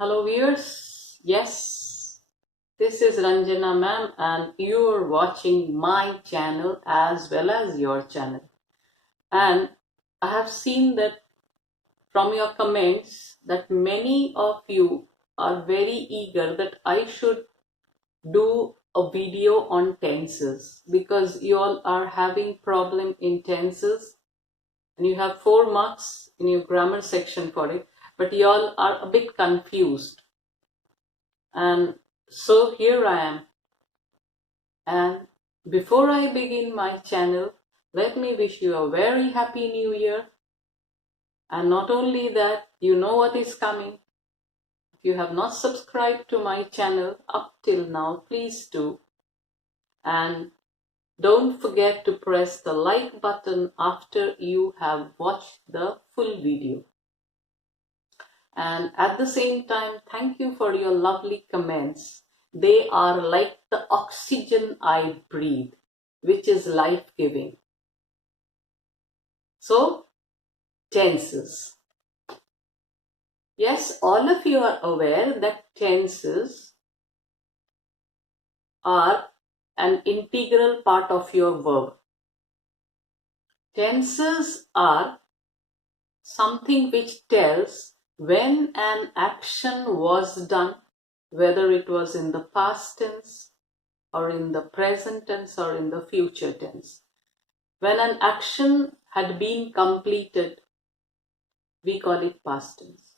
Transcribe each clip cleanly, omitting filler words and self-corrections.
Hello viewers, yes, this is Ranjana ma'am and you're watching my channel as well as your channel. And I have seen that from your comments that many of you are very eager that I should do a video on tenses because you all are having problem in tenses and you have 4 marks in your grammar section for it, but you all are a bit confused. And so here I am. And before I begin my channel, let me wish you a very happy new year. And not only that, you know what is coming. If you have not subscribed to my channel up till now, please do. And don't forget to press the like button after you have watched the full video. And at the same time, thank you for your lovely comments. They are like the oxygen I breathe, which is life-giving. So, tenses. Yes, all of you are aware that tenses are an integral part of your verb. Tenses are something which tells when an action was done, whether it was in the past tense or in the present tense or in the future tense. When an action had been completed, we call it past tense.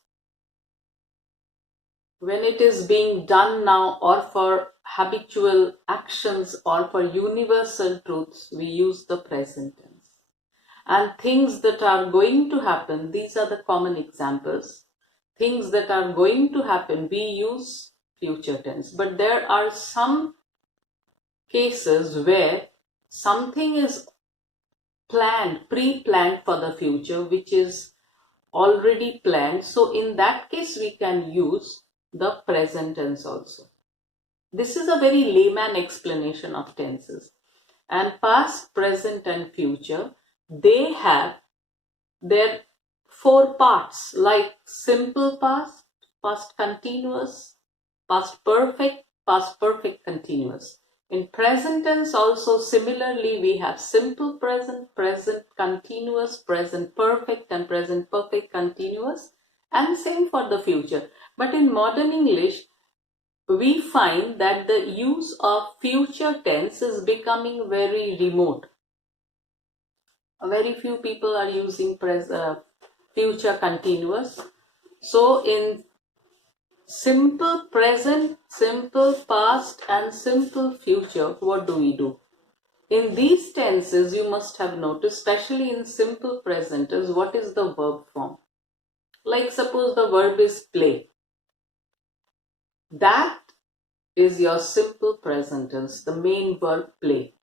When it is being done now or for habitual actions or for universal truths, we use the present tense. And things that are going to happen, these are the common examples. Things that are going to happen, we use future tense. But there are some cases where something is planned, pre-planned for the future, which is already planned. So in that case, we can use the present tense also. This is a very layman explanation of tenses. And past, present, and future, they have their 4 parts like simple past, past continuous, past perfect continuous. In present tense also similarly we have simple present, present continuous, present perfect and present perfect continuous, and same for the future. But in modern English we find that the use of future tense is becoming very remote. Very few people are using future continuous. So in simple present, simple past and simple future, what do we do? In these tenses, you must have noticed, especially in simple present, is what is the verb form. Like suppose the verb is play. That is your simple present tense, the main verb play,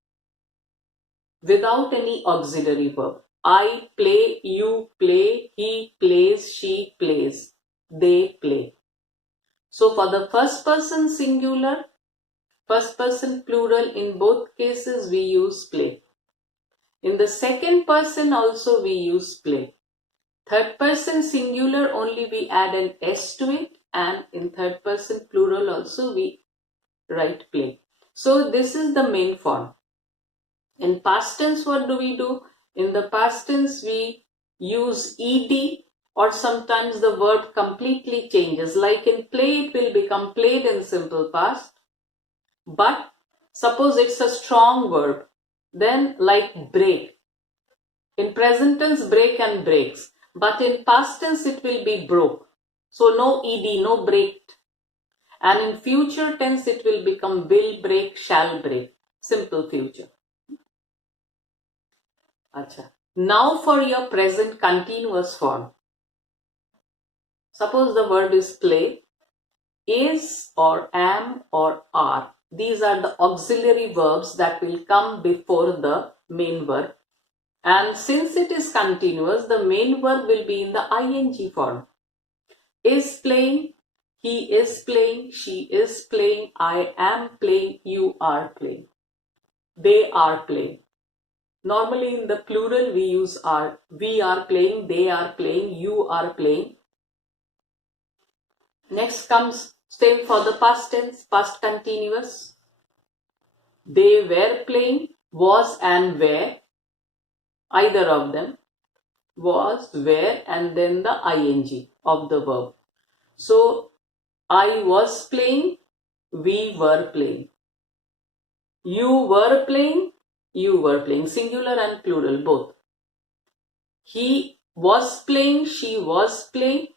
without any auxiliary verb. I play, you play, he plays, she plays, they play. So for the first person singular, first person plural, in both cases we use play. In the second person also we use play. Third person singular only we add an S to it, and in third person plural also we write play. So this is the main form. In past tense, what do we do? In the past tense, we use ed, or sometimes the verb completely changes. Like in play, it will become played in simple past. But suppose it's a strong verb, then like break. In present tense, break and breaks. But in past tense, it will be broke. So no ed, no break. And in future tense, it will become will break, shall break. Simple future. Achha. Now for your present continuous form. Suppose the verb is play, is or am or are. These are the auxiliary verbs that will come before the main verb. And since it is continuous, the main verb will be in the ing form. Is playing, he is playing, she is playing, I am playing, you are playing. They are playing. Normally in the plural we use are. We are playing, they are playing, you are playing. Next comes same for the past tense, past continuous. They were playing, was and were, either of them, was, were, and then the ing of the verb. So I was playing, we were playing. You were playing, you were playing, singular and plural both. He was playing, she was playing,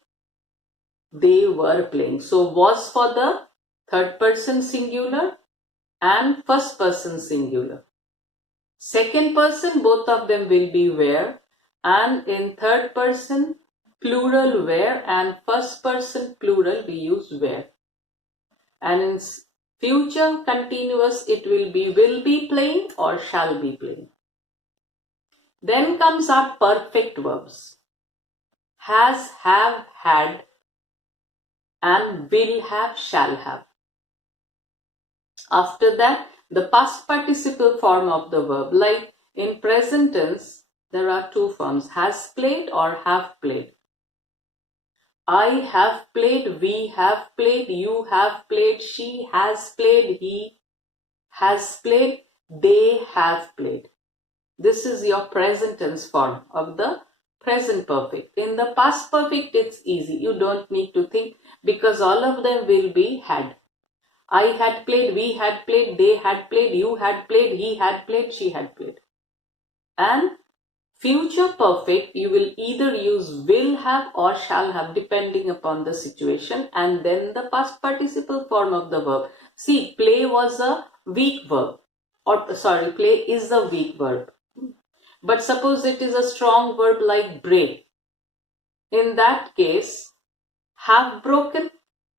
they were playing. So was for the third person singular and first person singular. Second person, both of them will be were, and in third person plural were and first person plural we use were. And in future continuous it will be playing or shall be playing. Then comes our perfect verbs. Has, have, had, and will have, shall have. After that, the past participle form of the verb, like in present tense, there are two forms, has played or have played. I have played, we have played, you have played, she has played, he has played, they have played. This is your present tense form of the present perfect. In the past perfect, it's easy. You don't need to think because all of them will be had. I had played, we had played, they had played, you had played, he had played, she had played. And future perfect, you will either use will have or shall have depending upon the situation, and then the past participle form of the verb. See, play was a weak verb, or sorry, play is a weak verb. But suppose it is a strong verb like break. In that case, have broken,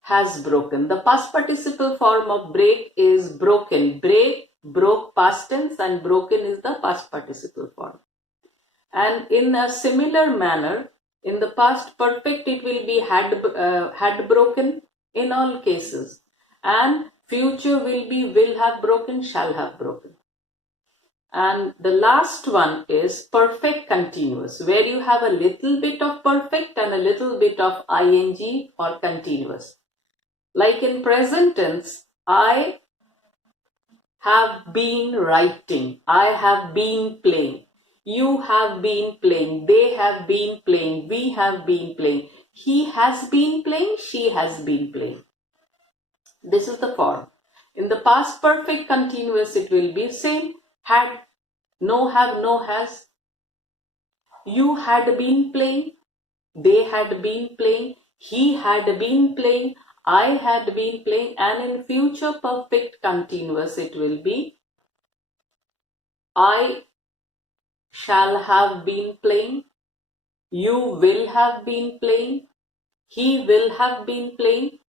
has broken. The past participle form of break is broken. Break, broke past tense, and broken is the past participle form. And in a similar manner, in the past perfect it will be had broken in all cases, and future will be will have broken, shall have broken. And the last one is perfect continuous, where you have a little bit of perfect and a little bit of ing or continuous. Like in present tense, I have been writing, I have been playing, you have been playing, they have been playing, we have been playing, he has been playing, she has been playing. This is the form. In the past perfect continuous, it will be same, had, no have, no has. You had been playing, they had been playing, he had been playing, I had been playing, and in future perfect continuous it will be I shall have been playing, you will have been playing, he will have been playing,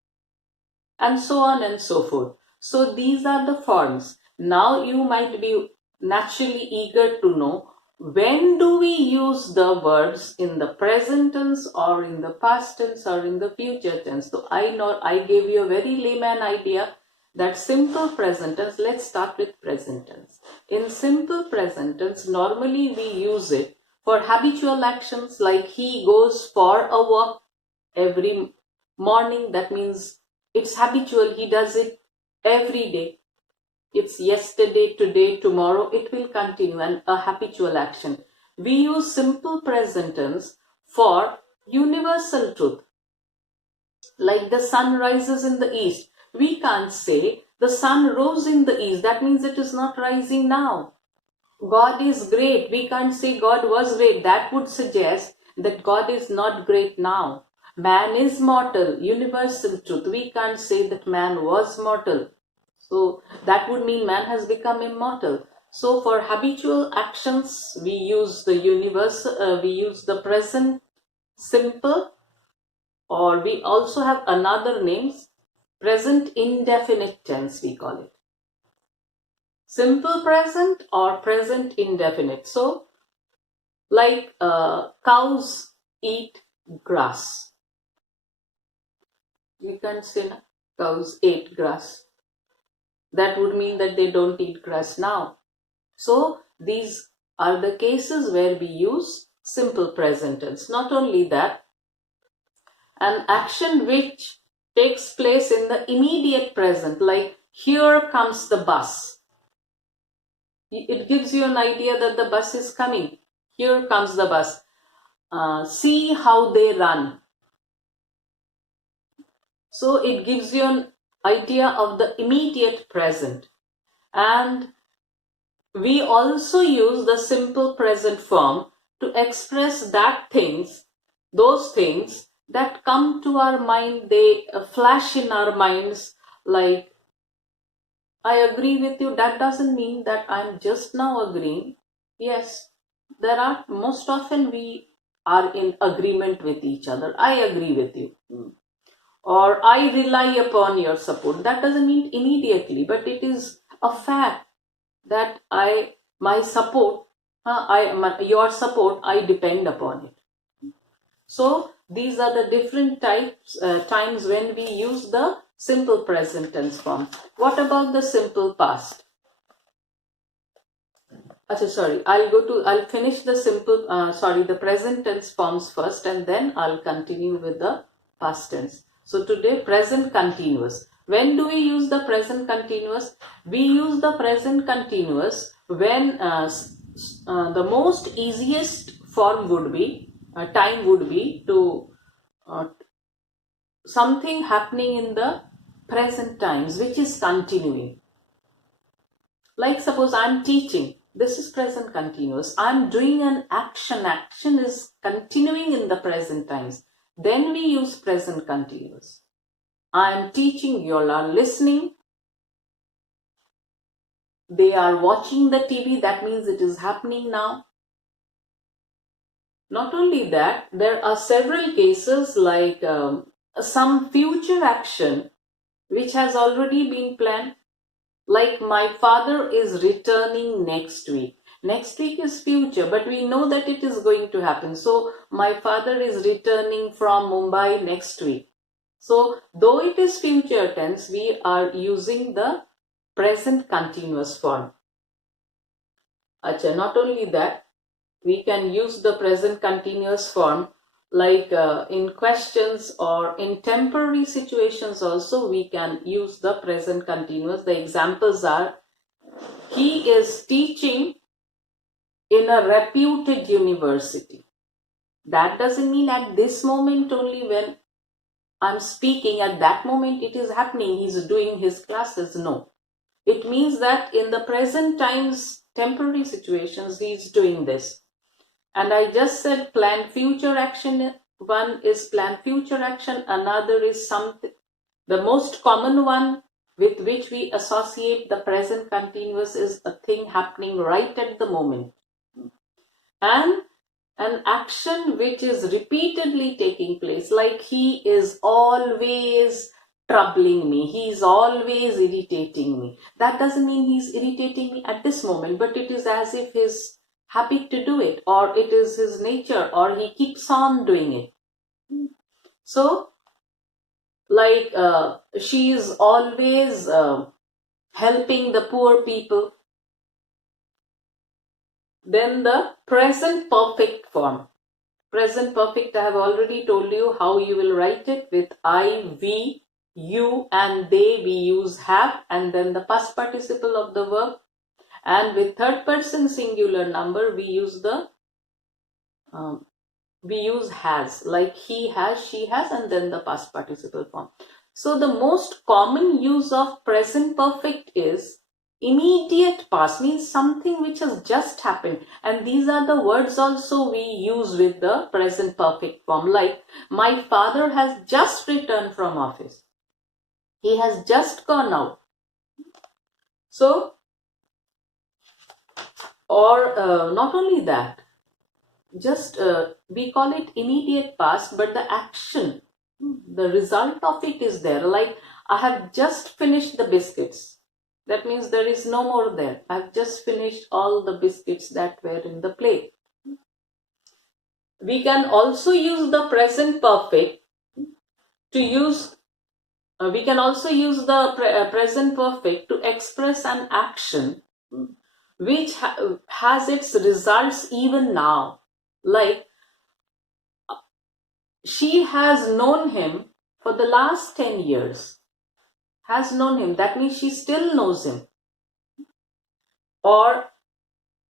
and so on and so forth. So these are the forms. Now you might be naturally eager to know, when do we use the verbs in the present tense or in the past tense or in the future tense? So I know I gave you a very layman idea that simple present tense. Let's start with present tense. In simple present tense, normally we use it for habitual actions like he goes for a walk every morning. That means it's habitual, he does it every day. It's yesterday, today, tomorrow, it will continue, and a habitual action. We use simple present tense for universal truth. Like the sun rises in the east. We can't say the sun rose in the east. That means it is not rising now. God is great. We can't say God was great. That would suggest that God is not great now. Man is mortal. Universal truth. We can't say that man was mortal. So that would mean man has become immortal. So for habitual actions, we use the universal, we use the present simple, or we also have another names, present indefinite tense we call it. Simple present or present indefinite. So like cows eat grass. We can't say cows ate grass. That would mean that they don't eat grass now. So these are the cases where we use simple present tense. Not only that, an action which takes place in the immediate present, like here comes the bus. It gives you an idea that the bus is coming. Here comes the bus. See how they run. So it gives you an idea of the immediate present. And we also use the simple present form to express those things that come to our mind, they flash in our minds, like, I agree with you. That doesn't mean that I'm just now agreeing. Yes, most often we are in agreement with each other. I agree with you. Or I rely upon your support. That doesn't mean immediately, but it is a fact that your support, I depend upon it. So these are the different times when we use the simple present tense form. What about the simple past? I'll finish the present tense forms first, and then I'll continue with the past tense. So today, present continuous. When do we use the present continuous? We use the present continuous when the most easiest form would be, time would be to something happening in the present times, which is continuing. Like suppose I'm teaching, this is present continuous. I'm doing an action is continuing in the present times. Then we use present continuous. I'm teaching, you all are listening. They are watching the TV, that means it is happening now. Not only that, there are several cases like some future action which has already been planned. Like my father is returning next week. Next week is future, but we know that it is going to happen. So my father is returning from Mumbai next week. So though it is future tense, we are using the present continuous form. Not only that, we can use the present continuous form like in questions or in temporary situations also we can use the present continuous. The examples are, he is teaching in a reputed university. That doesn't mean at this moment only when I'm speaking, at that moment it is happening, he's doing his classes. No. It means that in the present times, temporary situations, he's doing this. And I just said planned future action. One is planned future action, another is something. The most common one with which we associate the present continuous is a thing happening right at the moment. And an action which is repeatedly taking place, like he is always troubling me, he is always irritating me. That doesn't mean he's irritating me at this moment, but it is as if he's happy to do it, or it is his nature, or he keeps on doing it. So, like she is always helping the poor people. Then the present perfect form. Present perfect, I have already told you how you will write it. With I, we, you and they, we use have, and then the past participle of the verb. And with third person singular number, we use has, like he has, she has, and then the past participle form. So the most common use of present perfect is immediate past, means something which has just happened. And these are the words also we use with the present perfect form, like my father has just returned from office. He has just gone out. So, or not only that, just we call it immediate past, but the action, the result of it is there. Like I have just finished the biscuits. That means there is no more there. I've just finished all the biscuits that were in the plate. We can also use the present perfect to use. We can also use the present perfect to express an action which has its results even now. Like she has known him for the last 10 years has known him. That means she still knows him. Or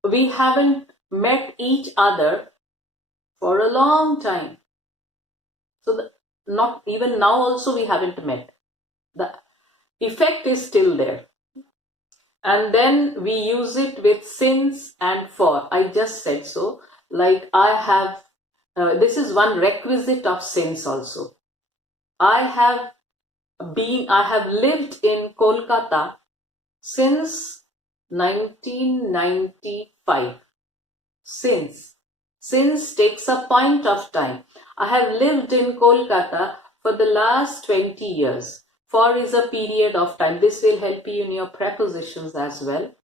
we haven't met each other for a long time. So not even now also we haven't met. The effect is still there. And then we use it with since and for. I just said so. Like I have, this is one requisite of since also. I have lived in Kolkata since 1995. Since takes a point of time. I have lived in Kolkata for the last 20 years. For is a period of time. This will help you in your prepositions as well.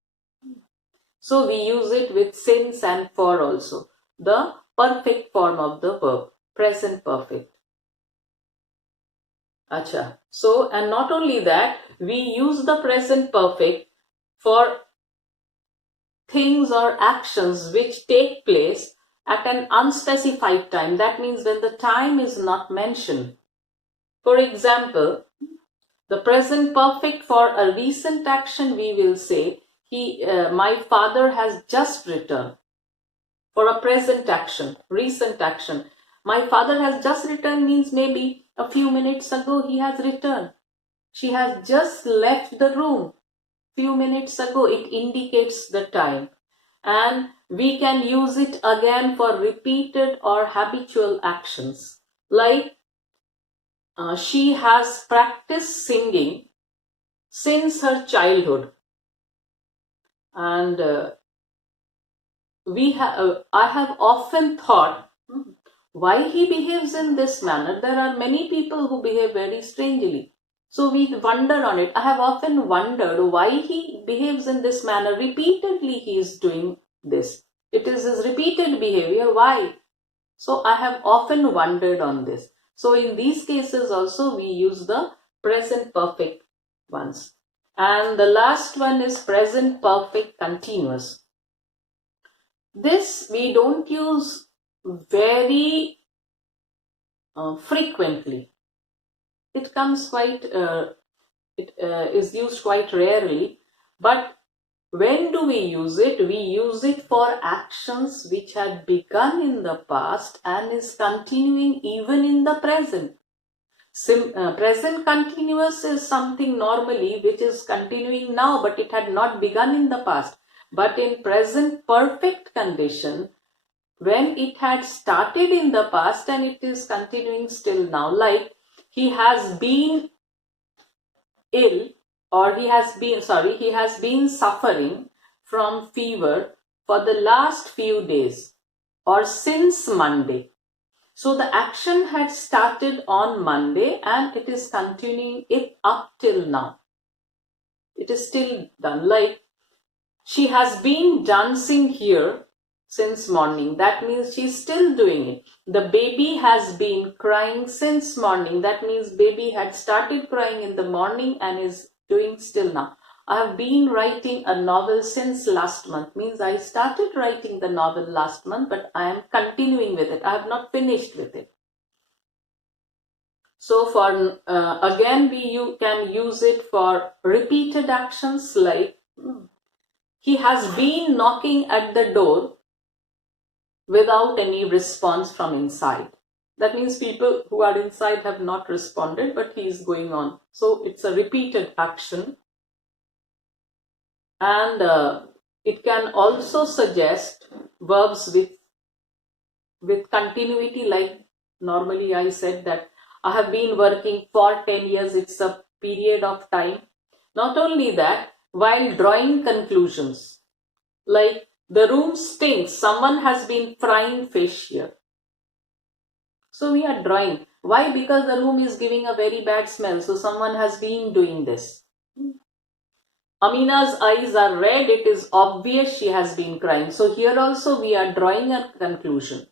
So we use it with since and for also. The perfect form of the verb, present perfect. Acha. So, and not only that, we use the present perfect for things or actions which take place at an unspecified time. That means when the time is not mentioned. For example, the present perfect for a recent action, we will say, my father has just returned. For a present action, recent action, my father has just returned means maybe a few minutes ago he has returned. She has just left the room few minutes ago. It indicates the time. And we can use it again for repeated or habitual actions. Like she has practiced singing since her childhood. And I have often thought, why he behaves in this manner. There are many people who behave very strangely. So we wonder on it. I have often wondered why he behaves in this manner. Repeatedly he is doing this. It is his repeated behavior. Why? So I have often wondered on this. So in these cases also we use the present perfect ones. And the last one is present perfect continuous. This we don't use very frequently. It comes quite, it is used quite rarely. But when do we use it? We use it for actions which had begun in the past and is continuing even in the present. Present continuous is something normally which is continuing now, but it had not begun in the past. But in present perfect condition, when it had started in the past and it is continuing still now, like he has been ill, or he has been suffering from fever for the last few days or since Monday. So the action had started on Monday and it is continuing it up till now. It is still done. Like she has been dancing here since morning. That means she's still doing it. The baby has been crying since morning. That means baby had started crying in the morning and is doing still now. I have been writing a novel since last month. Means I started writing the novel last month, but I am continuing with it. I have not finished with it. So for again you can use it for repeated actions like he has been knocking at the door without any response from inside. That means people who are inside have not responded, but he is going on. So it's a repeated action. And it can also suggest verbs with continuity, like normally I said that I have been working for 10 years. It's a period of time. Not only that, while drawing conclusions, like the room stinks, someone has been frying fish here. So we are drawing. Why? Because the room is giving a very bad smell. So someone has been doing this. Amina's eyes are red. It is obvious she has been crying. So here also we are drawing a conclusion.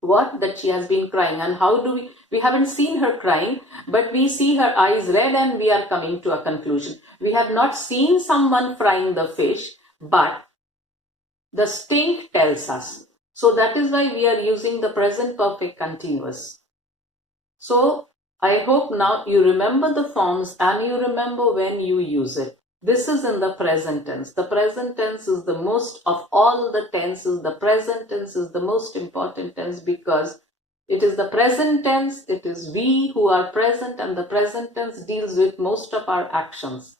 What? That she has been crying. And how do we haven't seen her crying, but we see her eyes red and we are coming to a conclusion. We have not seen someone frying the fish, but the stink tells us. So that is why we are using the present perfect continuous. So I hope now you remember the forms and you remember when you use it. This is in the present tense. The present tense is the most of all the tenses. The present tense is the most important tense because it is the present tense. It is we who are present, and the present tense deals with most of our actions.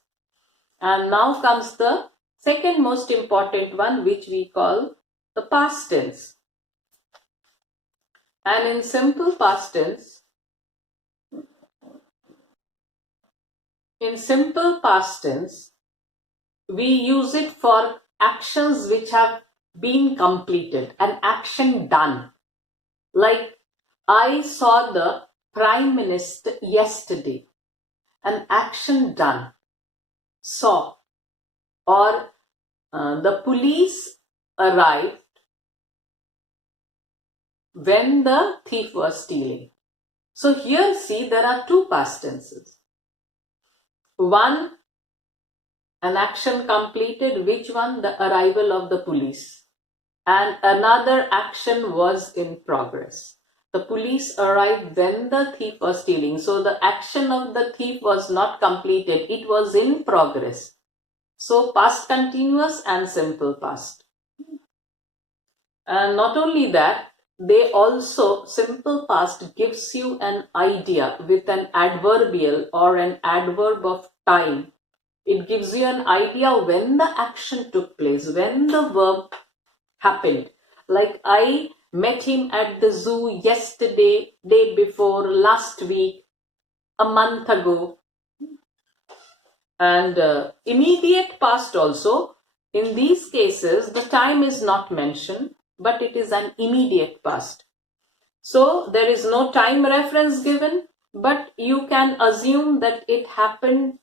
And now comes the second most important one, which we call the past tense. And in simple past tense, we use it for actions which have been completed, an action done. Like, I saw the Prime Minister yesterday, an action done, saw. Or the police arrived when the thief was stealing. So here, see, there are two past tenses. One, an action completed, which one? The arrival of the police. And another action was in progress. The police arrived when the thief was stealing. So the action of the thief was not completed. It was in progress. So past continuous and simple past. And not only that, they also, simple past gives you an idea with an adverbial or an adverb of time. It gives you an idea when the action took place, when the verb happened. Like, I met him at the zoo yesterday, day before, last week, a month ago. And immediate past also, in these cases, the time is not mentioned, but it is an immediate past. So there is no time reference given, but you can assume that it happened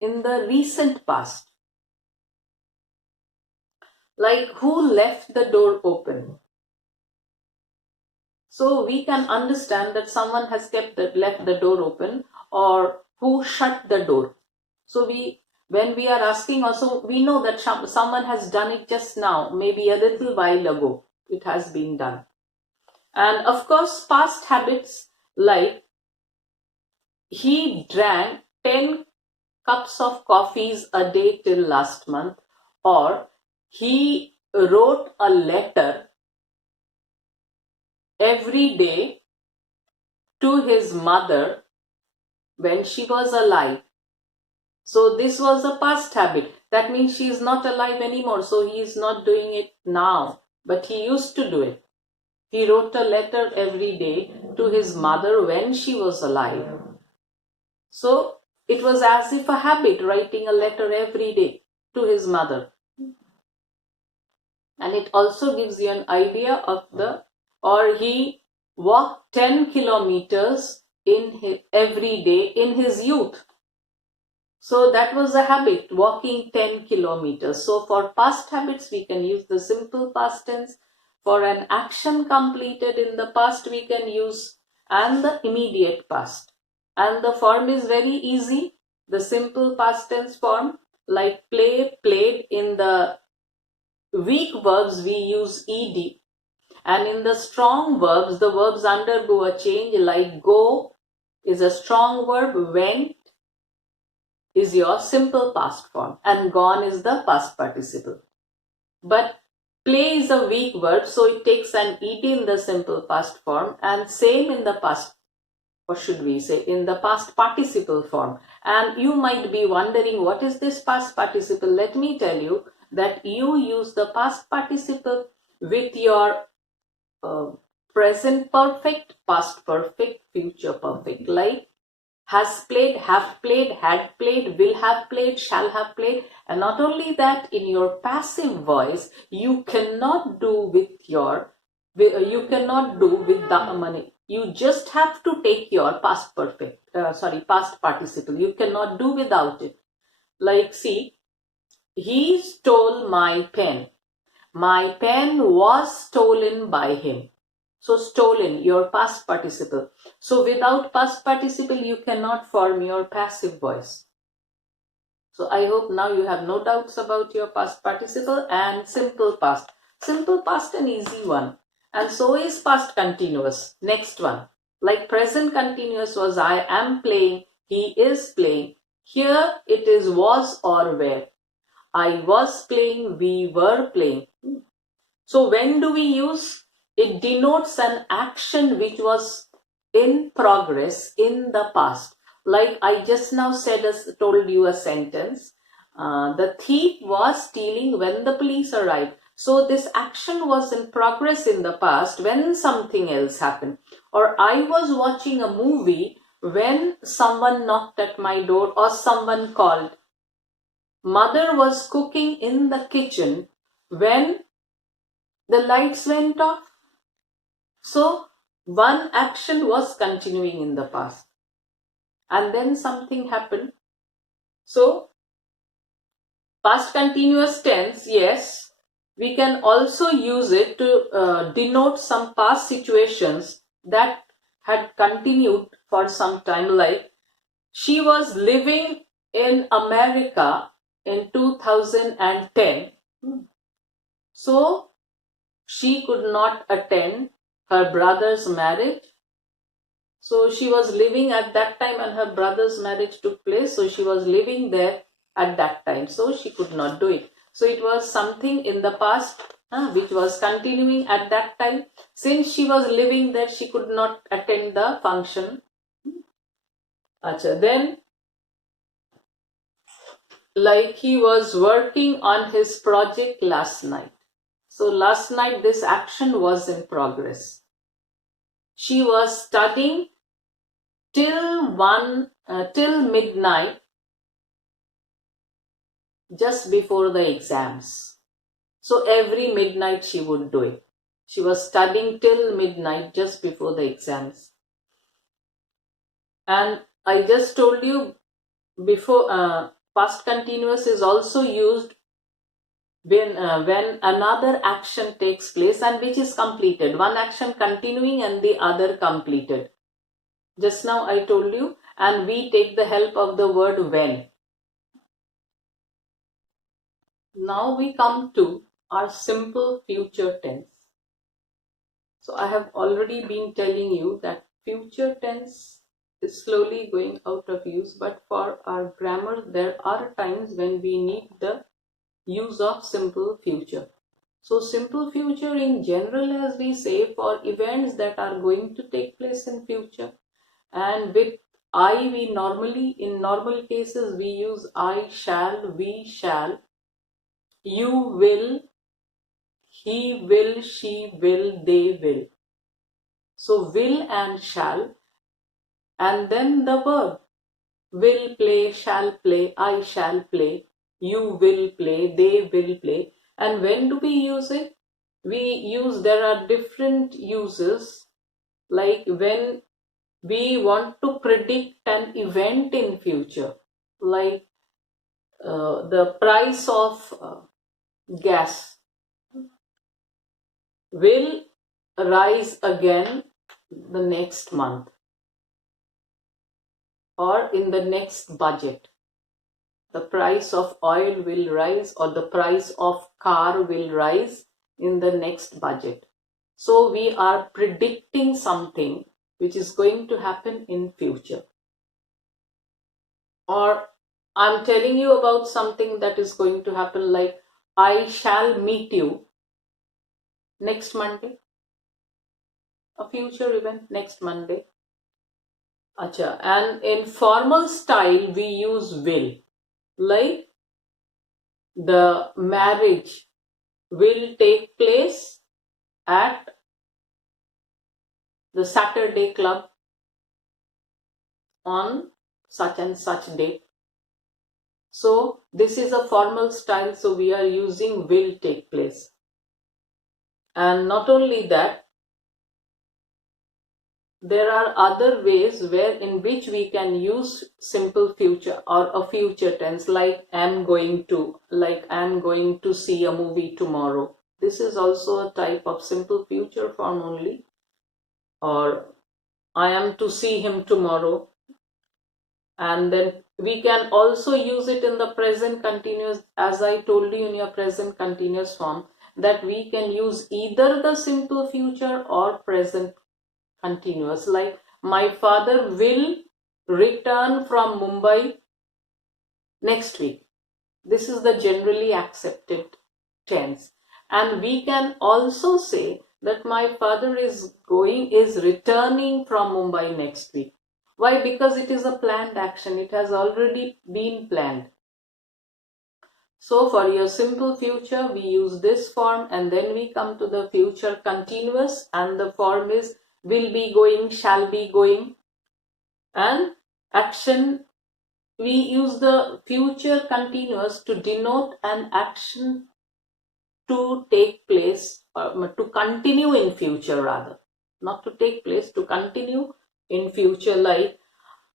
in the recent past. Like, who left the door open? So we can understand that someone has left the door open, or who shut the door. So when we are asking also, we know that someone has done it just now, maybe a little while ago, it has been done. And of course, past habits like, he drank 10 cups of coffees a day till last month, or he wrote a letter every day to his mother when she was alive. So this was a past habit. That means she is not alive anymore, so he is not doing it now, but he used to do it. He wrote a letter every day to his mother when she was alive. So it was as if a habit, writing a letter every day to his mother. And it also gives you an idea of or he walked 10 kilometers every day in his youth. So that was a habit, walking 10 kilometers. So for past habits, we can use the simple past tense. For an action completed in the past, we can use and the immediate past. And the form is very easy. The simple past tense form, like play, played. In the weak verbs, we use ed. And in the strong verbs, the verbs undergo a change, like go is a strong verb, went is your simple past form, and gone is the past participle. But play is a weak verb, so it takes an ed in the simple past form, and same in the past, what should we say, in the past participle form. And you might be wondering, what is this past participle? Let me tell you that you use the past participle with your present perfect, past perfect, future perfect, like has played, have played, had played, will have played, shall have played. And not only that, in your passive voice, you cannot do with the money. You just have to take your past participle. You cannot do without it. Like, see, he stole my pen. My pen was stolen by him. So stolen, your past participle. So without past participle, you cannot form your passive voice. So I hope now you have no doubts about your past participle and simple past. Simple past, an easy one. And so is past continuous. Next one. Like present continuous was I am playing, he is playing. Here it is was or were. I was playing, we were playing. So when do we use? It denotes an action which was in progress in the past. Like I just now told you a sentence. The thief was stealing when the police arrived. So this action was in progress in the past when something else happened. Or I was watching a movie when someone knocked at my door or someone called. Mother was cooking in the kitchen when the lights went off. So one action was continuing in the past and then something happened. So past continuous tense, yes, we can also use it to denote some past situations that had continued for some time, like she was living in America in 2010. So she could not attend her brother's marriage. So she was living at that time and her brother's marriage took place. So she was living there at that time. So she could not do it. So it was something in the past which was continuing at that time. Since she was living there, she could not attend the function. Then, like he was working on his project last night. So last night this action was in progress. She was studying till midnight just before the exams. So every midnight she would do it. She was studying till midnight just before the exams. And I just told you before, past continuous is also used when another action takes place and which is completed. One action continuing and the other completed. Just now I told you, and we take the help of the word when. Now we come to our simple future tense. So I have already been telling you that future tense is slowly going out of use, but for our grammar there are times when we need the use of simple future. So simple future in general, as we say, for events that are going to take place in future. And with I, we normally, in normal cases, we use I shall, we shall, you will, he will, she will, they will. So will and shall, and then the verb. Will play, shall play, I shall play, you will play, they will play. And when do we use it? There are different uses, like when we want to predict an event in future, like the price of gas will rise again the next month or in the next budget. The price of oil will rise or the price of car will rise in the next budget. So we are predicting something which is going to happen in future. Or I'm telling you about something that is going to happen, like I shall meet you next Monday. A future event next Monday. And in formal style we use will. Like the marriage will take place at the Saturday club on such and such date. So this is a formal style, so we are using will take place. And not only that, there are other ways in which we can use simple future or a future tense, like I'm going to see a movie tomorrow. This is also a type of simple future form only. Or I am to see him tomorrow. And then we can also use it in the present continuous, as I told you in your present continuous form, that we can use either the simple future or present continuous. Like my father will return from Mumbai next week. This is the generally accepted tense. And we can also say that my father is returning from Mumbai next week. Why? Because it is a planned action. It has already been planned. So for your simple future, we use this form, and then we come to the future continuous, and the form is will be going, shall be going. And action, we use the future continuous to denote an action to take place, to continue in future rather. Not to take place, to continue in future, like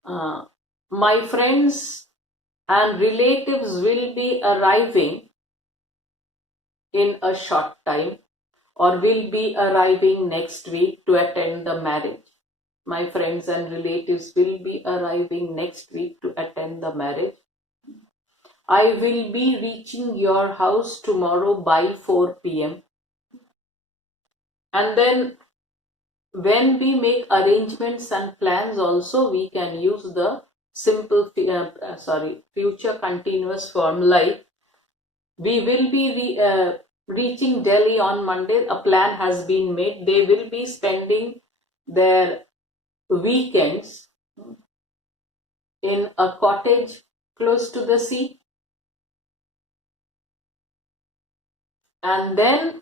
my friends and relatives will be arriving in a short time, or will be arriving next week to attend the marriage. My friends and relatives will be arriving next week to attend the marriage. I will be reaching your house tomorrow by 4 p.m. And then when we make arrangements and plans also, we can use the simple future continuous form, like we will be reaching Delhi on Monday. A plan has been made. They will be spending their weekends in a cottage close to the sea. And then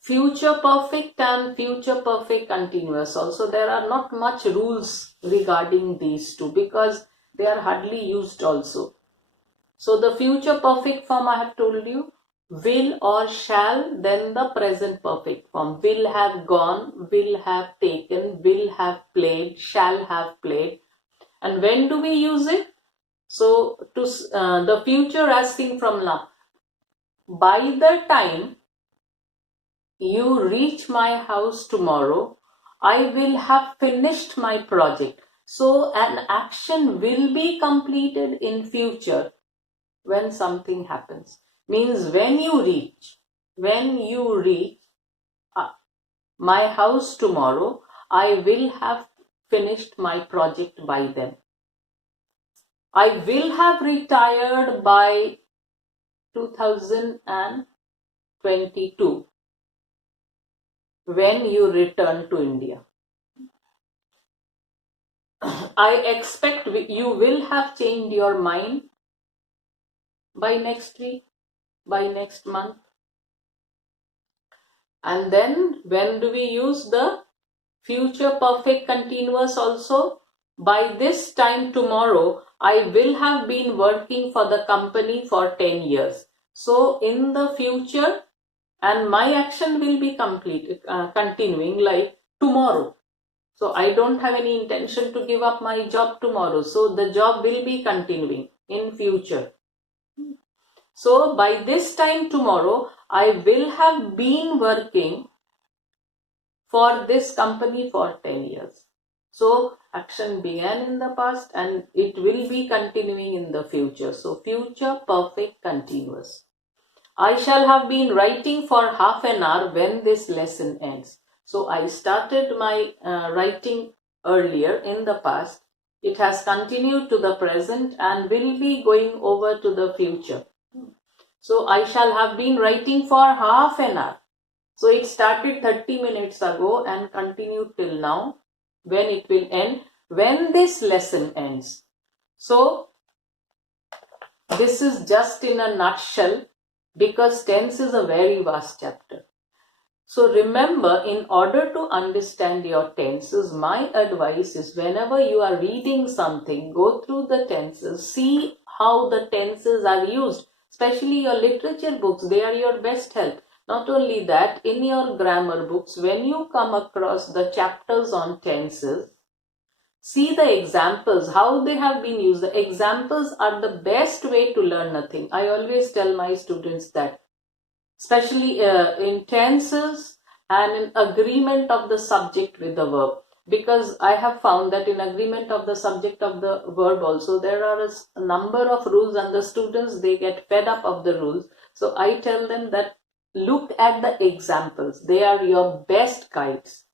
future perfect and future perfect continuous. Also, there are not much rules regarding these two because they are hardly used also. So the future perfect form I have told you, will or shall, then the present perfect form. Will have gone, will have taken, will have played, shall have played. And when do we use it? So to the future as seen from now. By the time you reach my house tomorrow, I will have finished my project. So an action will be completed in future when something happens. Means when you reach my house tomorrow, I will have finished my project by then. I will have retired by 2022 when you return to India. I expect you will have changed your mind by next week, by next month. And then when do we use the future perfect continuous also? By this time tomorrow, I will have been working for the company for 10 years. So in the future, and my action will be continuing like tomorrow. So I don't have any intention to give up my job tomorrow. So the job will be continuing in future. So by this time tomorrow, I will have been working for this company for 10 years. So action began in the past and it will be continuing in the future. So future perfect continuous. I shall have been writing for half an hour when this lesson ends. So I started my writing earlier in the past. It has continued to the present and will be going over to the future. So I shall have been writing for half an hour. So it started 30 minutes ago and continued till now. When it will end? When this lesson ends. So this is just in a nutshell, because tense is a very vast chapter. So remember, in order to understand your tenses, my advice is whenever you are reading something, go through the tenses, see how the tenses are used, especially your literature books. They are your best help. Not only that, in your grammar books, when you come across the chapters on tenses, see the examples, how they have been used. The examples are the best way to learn a thing. I always tell my students that, especially in tenses and in agreement of the subject with the verb. Because I have found that in agreement of the subject of the verb also, there are a number of rules and the students, they get fed up of the rules. So I tell them that look at the examples. They are your best guides.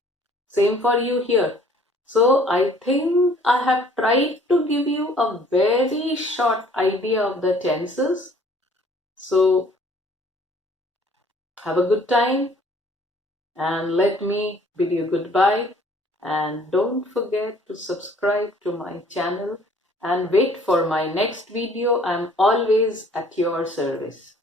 Same for you here. So I think I have tried to give you a very short idea of the tenses. So have a good time and let me bid you goodbye. And don't forget to subscribe to my channel and wait for my next video. I'm always at your service.